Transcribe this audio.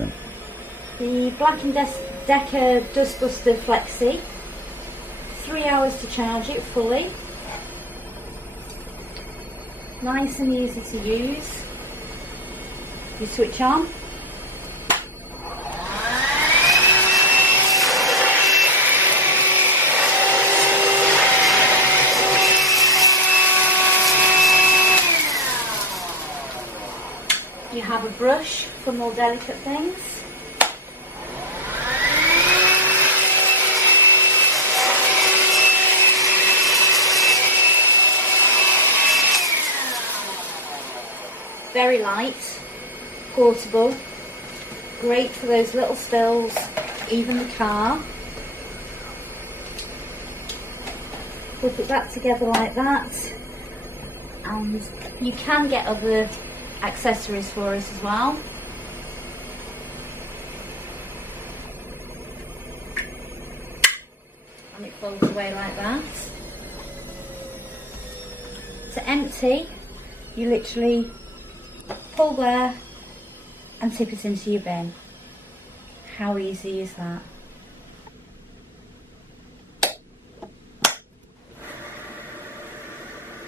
option? The Black & Decker Dustbuster Flexi. 3 hours to charge it fully. Nice and easy to use. You switch on. You have a brush for more delicate things. Very light, portable, great for those little spills, even the car. We'll put that together like that, and you can get other accessories for it as well. And it folds away like that. To empty, you literally pull there and tip it into your bin. How easy is that?